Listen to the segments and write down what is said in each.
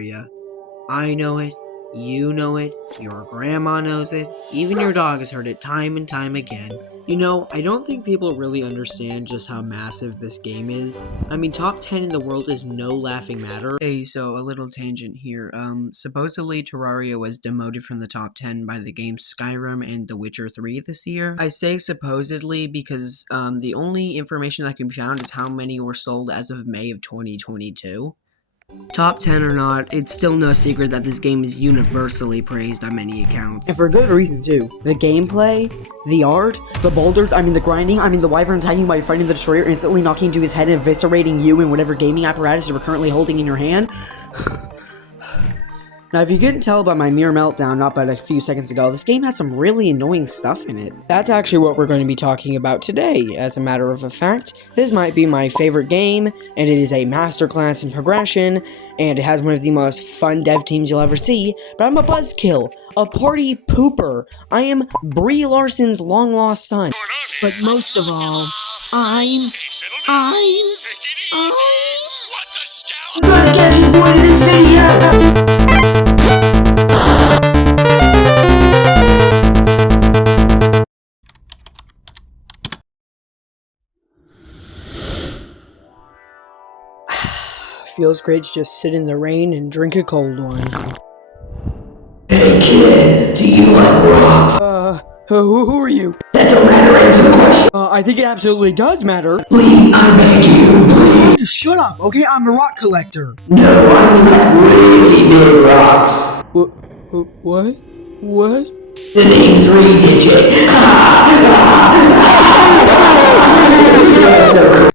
Terraria. I know it, you know it, your grandma knows it, even your dog has heard it time and time again. You know, I don't think people really understand just how massive this game is. I mean, top 10 in the world is no laughing matter. Hey, so a little tangent here. Supposedly Terraria was demoted from the top 10 by the games Skyrim and The Witcher 3 this year. I say supposedly because, the only information that can be found is how many were sold as of May of 2022. Top 10 or not, it's still no secret that this game is universally praised on many accounts. And for good reason too. The gameplay, the art, the boulders, the grinding, the wyvern attacking while you're fighting the destroyer, instantly knocking into his head and eviscerating you in whatever gaming apparatus you're currently holding in your hand. Now, if you couldn't tell by my mere meltdown not but a few seconds ago, this game has some really annoying stuff in it. That's actually what we're going to be talking about today. As a matter of fact, this might be my favorite game, and it is a masterclass in progression, and it has one of the most fun dev teams you'll ever see, but I'm a buzzkill, a party pooper. I am Brie Larson's long-lost son. But most of all, I'm gonna catch you boy to this video! Feels great to just sit in the rain and drink a cold one. Hey kid, do you like rocks? Who are you? That don't matter, answer the question. I think it absolutely does matter. Please, I beg you, please. Just shut up, okay? I'm a rock collector. No, I mean like really big rocks. What? The name's Redigit. So cool.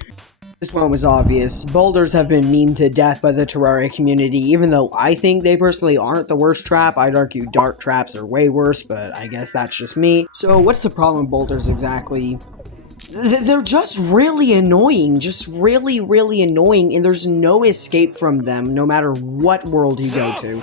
This one was obvious. Boulders have been memed to death by the Terraria community, even though I think they personally aren't the worst trap. I'd argue dart traps are way worse, but I guess that's just me. So what's the problem with boulders exactly? They're just really annoying, really annoying, and there's no escape from them, no matter what world you go to.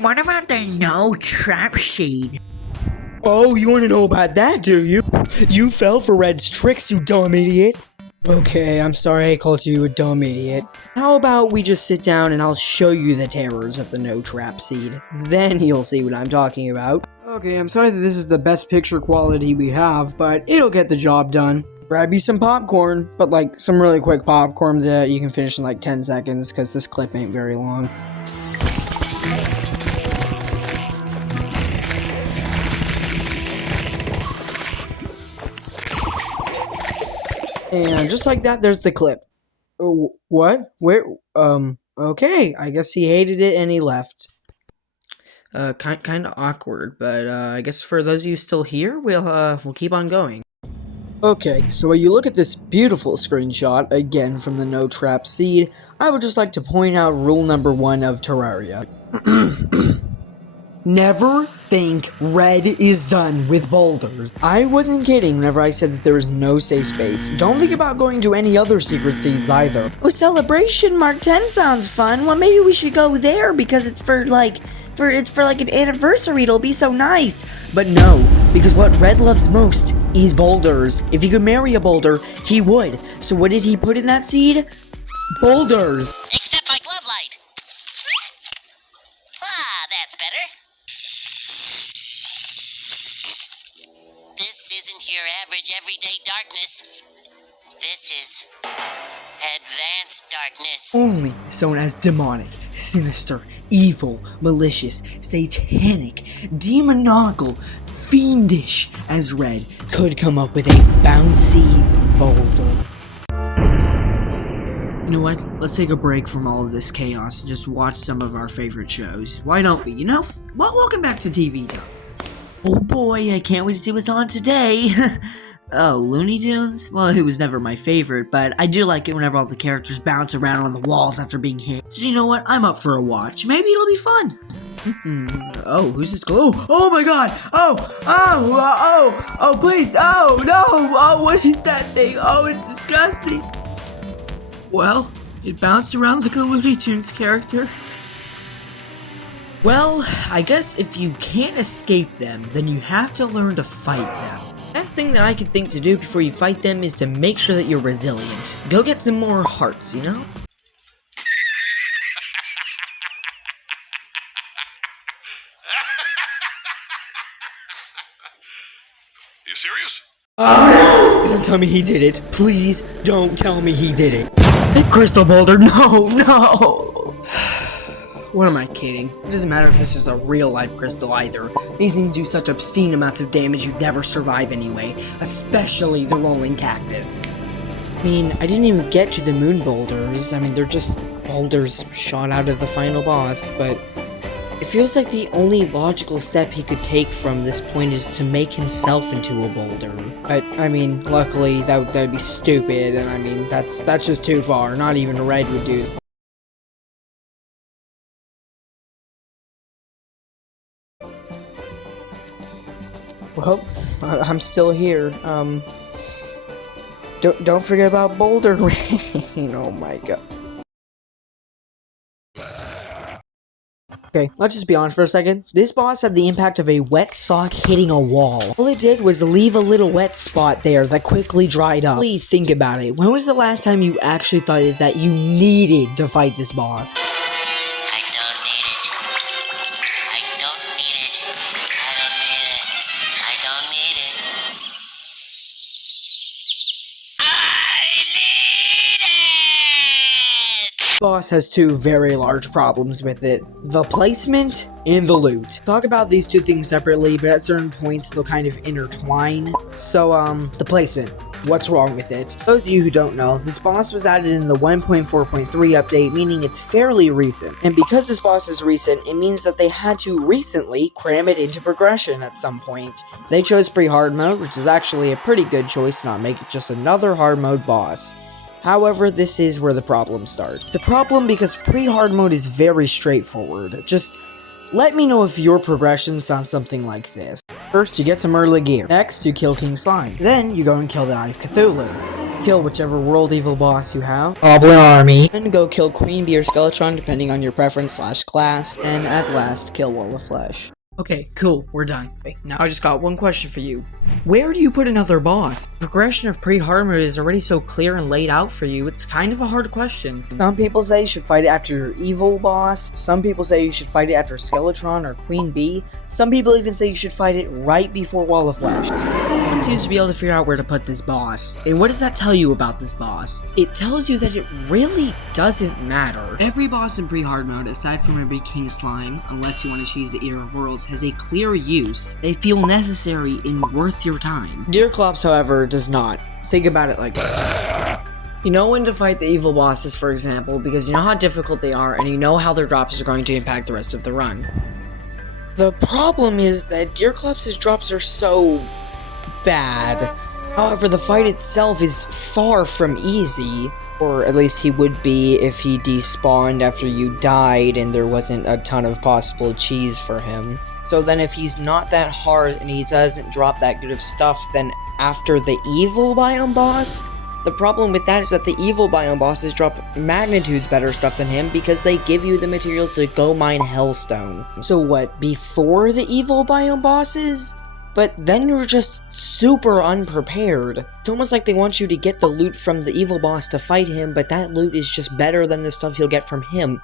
What about the no trap sheet? Oh, you want to know about that, do you? You fell for Red's tricks, you dumb idiot. Okay, I'm sorry I called you a dumb idiot. How about we just sit down and I'll show you the terrors of the no trap seed. Then you'll see what I'm talking about. Okay, I'm sorry that this is the best picture quality we have, but it'll get the job done. Grab you some popcorn, but like some really quick popcorn that you can finish in like 10 seconds, because this clip ain't very long. And just like that, there's the clip. What? Where? Okay. I guess he hated it and he left. Kind of awkward, but, I guess for those of you still here, we'll keep on going. Okay, so when you look at this beautiful screenshot, again from the No Trap Seed, I would just like to point out rule number 1 of Terraria. Never think red is done with boulders. I wasn't kidding whenever I said that there was no safe space. Don't think about going to any other secret seeds either. Oh, Celebration Mark 10 sounds fun. Well, maybe we should go there because it's for like an anniversary. It'll be so nice. But no, because what Red loves most is boulders. If he could marry a boulder, he would. So what did he put in that seed? Boulders. Except my glove light. Ah, that's better. This isn't your average everyday darkness. This is advanced darkness. Only someone as demonic, sinister, evil, malicious, satanic, demoniacal, fiendish as Red could come up with a bouncy boulder. You know what? Let's take a break from all of this chaos and just watch some of our favorite shows. Why don't we? You know? Well, welcome back to TV Time. Oh boy, I can't wait to see what's on today. Oh, Looney Tunes? Well, it was never my favorite, but I do like it whenever all the characters bounce around on the walls after being hit. So you know what? I'm up for a watch. Maybe it'll be fun. Oh, who's this glow? Oh my god! Oh, please! Oh, no! Oh, what is that thing? Oh, it's disgusting! Well, it bounced around like a Looney Tunes character. Well, I guess if you can't escape them, then you have to learn to fight them. Best thing that I can think to do before you fight them is to make sure that you're resilient. Go get some more hearts, you know? You serious? Oh no! Don't tell me he did it. Please don't tell me he did it. Crystal boulder, no, no! What am I kidding? It doesn't matter if this is a real life crystal either. These things do such obscene amounts of damage you'd never survive anyway. Especially the rolling cactus. I mean, I didn't even get to the moon boulders. I mean, they're just boulders shot out of the final boss, but it feels like the only logical step he could take from this point is to make himself into a boulder. But, I mean, luckily, that would be stupid, and I mean, that's just too far. Not even Red would do. Well, I'm still here. Don't forget about Boulder Rain. Oh my god. Okay, let's just be honest for a second. This boss had the impact of a wet sock hitting a wall. All it did was leave a little wet spot there that quickly dried up. Really think about it. When was the last time you actually thought that you needed to fight this boss? I don't need it. I don't need it. I don't need it. I don't need it. Boss has two very large problems with it. The placement and the loot. Talk about these two things separately, but at certain points they'll kind of intertwine. So, the placement. What's wrong with it? For those of you who don't know, this boss was added in the 1.4.3 update, meaning it's fairly recent. And because this boss is recent, it means that they had to recently cram it into progression at some point. They chose free hard mode, which is actually a pretty good choice to not make it just another hard mode boss. However, this is where the problem starts. It's a problem because pre-hard mode is very straightforward. Just let me know if your progression sounds something like this. First, you get some early gear. Next, you kill King Slime. Then, you go and kill the Eye of Cthulhu. Kill whichever world evil boss you have. Goblin Army. Then go kill Queen Bee or Skeletron depending on your preference / class. And at last, kill Wall of Flesh. Okay, cool, we're done. Wait, now I just got one question for you. Where do you put another boss? The progression of pre-hard mode is already so clear and laid out for you, it's kind of a hard question. Some people say you should fight it after your evil boss, some people say you should fight it after Skeletron or Queen Bee, some people even say you should fight it right before Wall of Flesh. One seems to be able to figure out where to put this boss. And what does that tell you about this boss? It tells you that it really doesn't matter. Every boss in pre-hard mode, aside from every King Slime, unless you want to choose the Eater of Worlds, has a clear use. They feel necessary and worth your time. Deerclops, however, does not. Think about it like this. You know when to fight the evil bosses, for example, because you know how difficult they are, and you know how their drops are going to impact the rest of the run. The problem is that Deerclops' drops are so bad. However, the fight itself is far from easy. Or at least he would be if he despawned after you died and there wasn't a ton of possible cheese for him. So then if he's not that hard and he doesn't drop that good of stuff, then after the evil biome boss, the problem with that is that the evil biome bosses drop magnitudes better stuff than him because they give you the materials to go mine Hellstone. So what, before the evil biome bosses? But then you're just super unprepared. It's almost like they want you to get the loot from the evil boss to fight him, but that loot is just better than the stuff you'll get from him.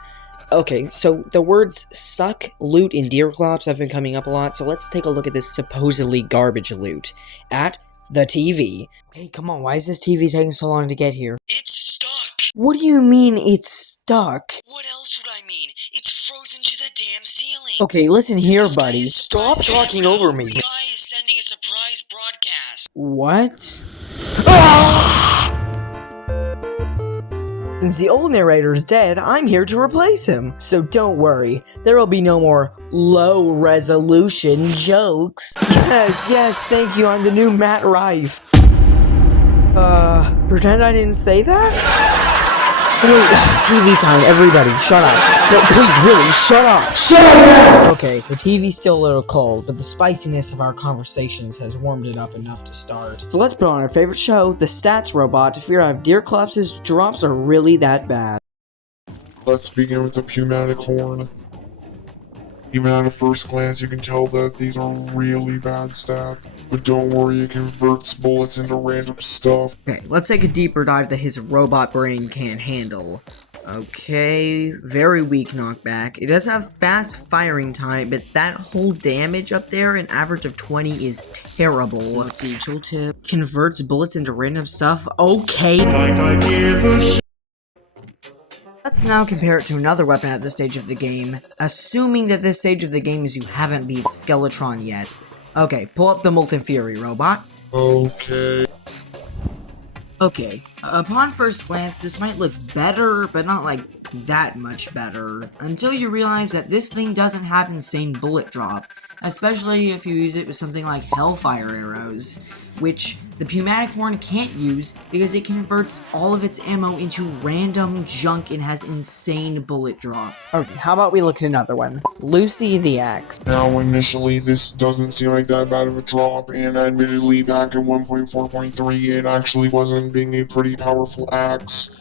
Okay, so the words suck, loot, and Deerclops have been coming up a lot, so let's take a look at this supposedly garbage loot. At the TV. Okay, come on, why is this TV taking so long to get here? It's stuck. What do you mean it's stuck? What else would I mean? It's frozen to the damn ceiling. Okay, listen here, The sky buddy. is Stop surprised talking broadcast. over me. The sky is sending a surprise broadcast. What? Since the old narrator's dead, I'm here to replace him. So don't worry, there will be no more low-resolution jokes. Yes, thank you, I'm the new Matt Rife. Pretend I didn't say that? Wait, TV time, everybody, shut up. No, please, really, shut up. Shut up now! Okay, the TV's still a little cold, but the spiciness of our conversations has warmed it up enough to start. So let's put on our favorite show, the Stats Robot, to figure out if Deerclops' drops are really that bad. Let's begin with the pneumatic horn. Even at a first glance, you can tell that these are really bad stats. But don't worry, it converts bullets into random stuff. Okay, let's take a deeper dive that his robot brain can't handle. Okay, very weak knockback. It does have fast firing time, but that whole damage up there, an average of 20, is terrible. Let's see, tooltip. Converts bullets into random stuff. Okay. Let's now compare it to another weapon at this stage of the game, assuming that this stage of the game is you haven't beat Skeletron yet. Okay, pull up the Molten Fury robot. Okay. Okay, upon first glance, this might look better, but not like that much better, until you realize that this thing doesn't have insane bullet drop, especially if you use it with something like Hellfire arrows, which the Pneumatic Horn can't use because it converts all of its ammo into random junk and has insane bullet drop. Okay, how about we look at another one? Lucy the Axe. Now, initially, this doesn't seem like that bad of a drop, and admittedly, back in 1.4.3, it actually wasn't being a pretty powerful axe.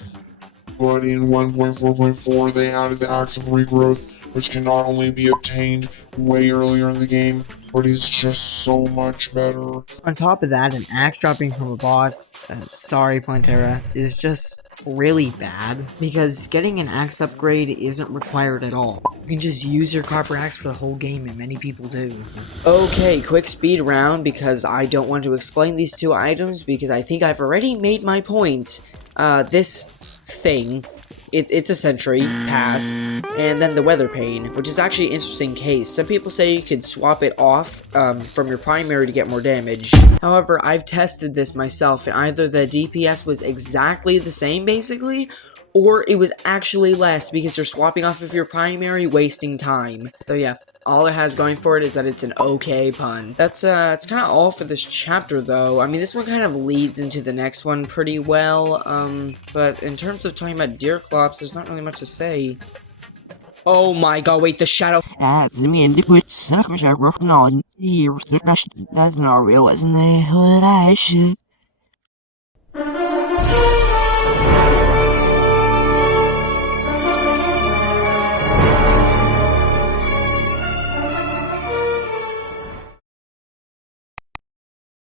But in 1.4.4, they added the Axe of Regrowth, which can not only be obtained way earlier in the game, but is just so much better. On top of that, an axe dropping from a boss, sorry Plantera, is just really bad, because getting an axe upgrade isn't required at all. You can just use your copper axe for the whole game, and many people do. Okay, quick speed round, because I don't want to explain these two items, because I think I've already made my point. This thing, it's a sentry, pass, and then the weather pane, which is actually an interesting case. Some people say you could swap it off from your primary to get more damage. However, I've tested this myself, and either the DPS was exactly the same, basically, or it was actually less because you're swapping off of your primary, wasting time. So yeah, all it has going for it is that it's an okay pun. That's kind of all for this chapter, though. I mean, this one kind of leads into the next one pretty well, but in terms of talking about Deerclops, there's not really much to say. Oh my god, wait, the shadow. That's me and the ssergorp-non. That's not real, isn't it?